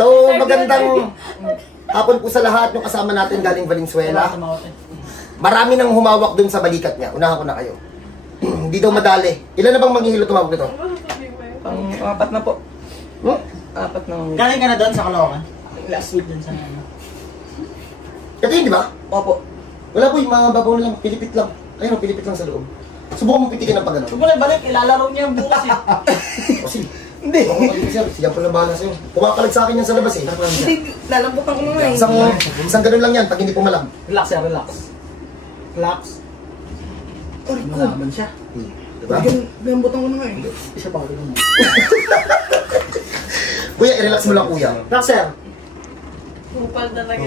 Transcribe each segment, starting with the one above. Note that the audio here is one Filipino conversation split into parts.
So, magandang hapon po sa lahat yung kasama natin galing Valenzuela. Marami nang humawak dun sa balikat niya. Unahan ko na kayo. Hindi daw madali. Ilan na bang manghihilo tumawag nito? Apat na po. Apat na. Galing ka na doon sa Caloocan? Last week doon sa Ito yun, di ba? Opo. Wala po yung mga babaw na lang. Pilipit lang. Ayun, pilipit lang sa loob. Subukan mo pitikin ng pag-ano. Huwag mo na balik, ilalaro niya bukas eh. O sige. Hindi. Siya po na bahala sa'yo. Pumakalag sa akin yan sa labas eh. Hindi. Lalambutan ko nga eh. Isang ganun lang yan pag hindi pumalam. Relax ya, relax. Relax. Aray ko. Malaman siya. Diba? Lalambutan ko na nga eh. Isa pa ulit mo. Kuya, i-relax mo lang kuya. Relax sir. Kupal talaga.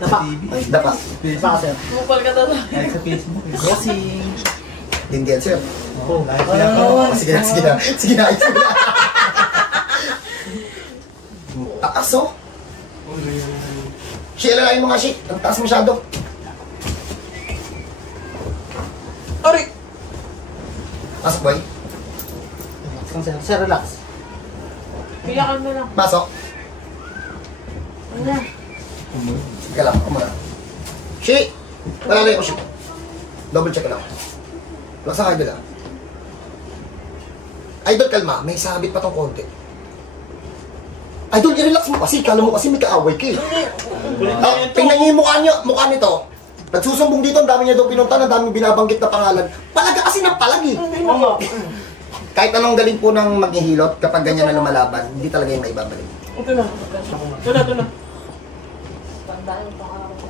Dapa. Dapa. Dapa sir. Kupal ka talaga. Sa Facebook. Bossing. Dindihan sir. Oh, Sige na, sige na. Sige na, sige na. Taas oh. Shit, alalain mo nga shit. Ang taas masyado. Aray! Pasok boy. Relax lang sir. Sir, relax. Piyakan mo lang. Pasok. Ano? Sige ka lang, kumara. Shit! Malalay ko shit. Double check lang. Relax ang idol ah. Idol, kalma. May sabit pa tong konti. Idol, i-relax mo kasi. Kala mo kasi may kaaway ka eh. Tingnan niyo yung mukha nito. Nagsusumbong dito, ang dami niya daw pinunta, ang daming binabanggit na pangalan. Palaga kasi ng palag eh. Kahit anong galing po ng maghihilot, kapag ganyan na lumalaban, hindi talaga yung maibabalik. Okay na. Ito na. Tandaan yung pangarap ko.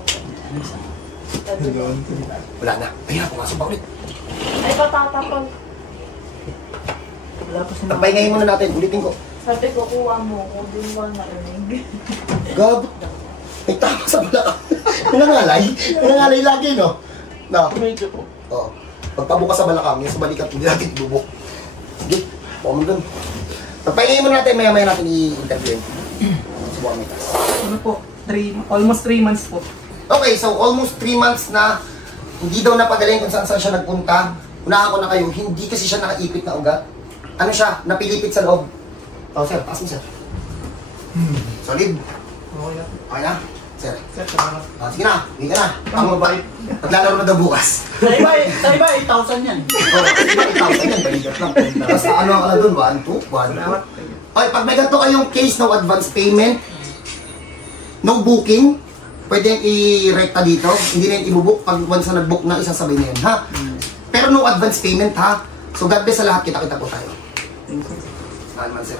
Wala na. Ayun na, pumasok pa ulit. Ay, patatapang. Pagpahingahin muna natin, ulitin ko. Sabi ko, kuha mo ko. Di mo narinig. Gab. May tama sa balakang. Pinangalay. Pinangalay lagi, no? No. Medyo po. Oo. Pagpabukas sa balakang, yung sa balikat, hindi natin bubuk. Sige, buka mo dun. Pagpahingahin muna natin, maya-maya natin i-interview. Subukan mo ito. Ano po? Almost 3 months po. Okay, so almost 3 months na hindi daw napagaling kung saan siya nagpunta. Unahan ko na kayo, hindi kasi siya nakaipit na ugat. Ano siya? Napilipit sa loob. Oh, sir, taas mo, sir. Solid. Okay na? Sir. Sige na, hindi ka na. Tama ba? Paglalaro na daw bukas. Sa iba, 8,000 yan. Oo, iba 8,000 yan, balikat lang. Tapos ano ang ala dun? 1, 2, 1, 2. Okay, pag may ganito kayong case, no advance payment, no booking, pwede yung i-recta dito. Hindi na yung i-book. Pag once na nag-book na, isasabay na yun, ha? Pero no advance payment, ha? So, God bless sa lahat. Kita-kita po tayo. Saan man, sir.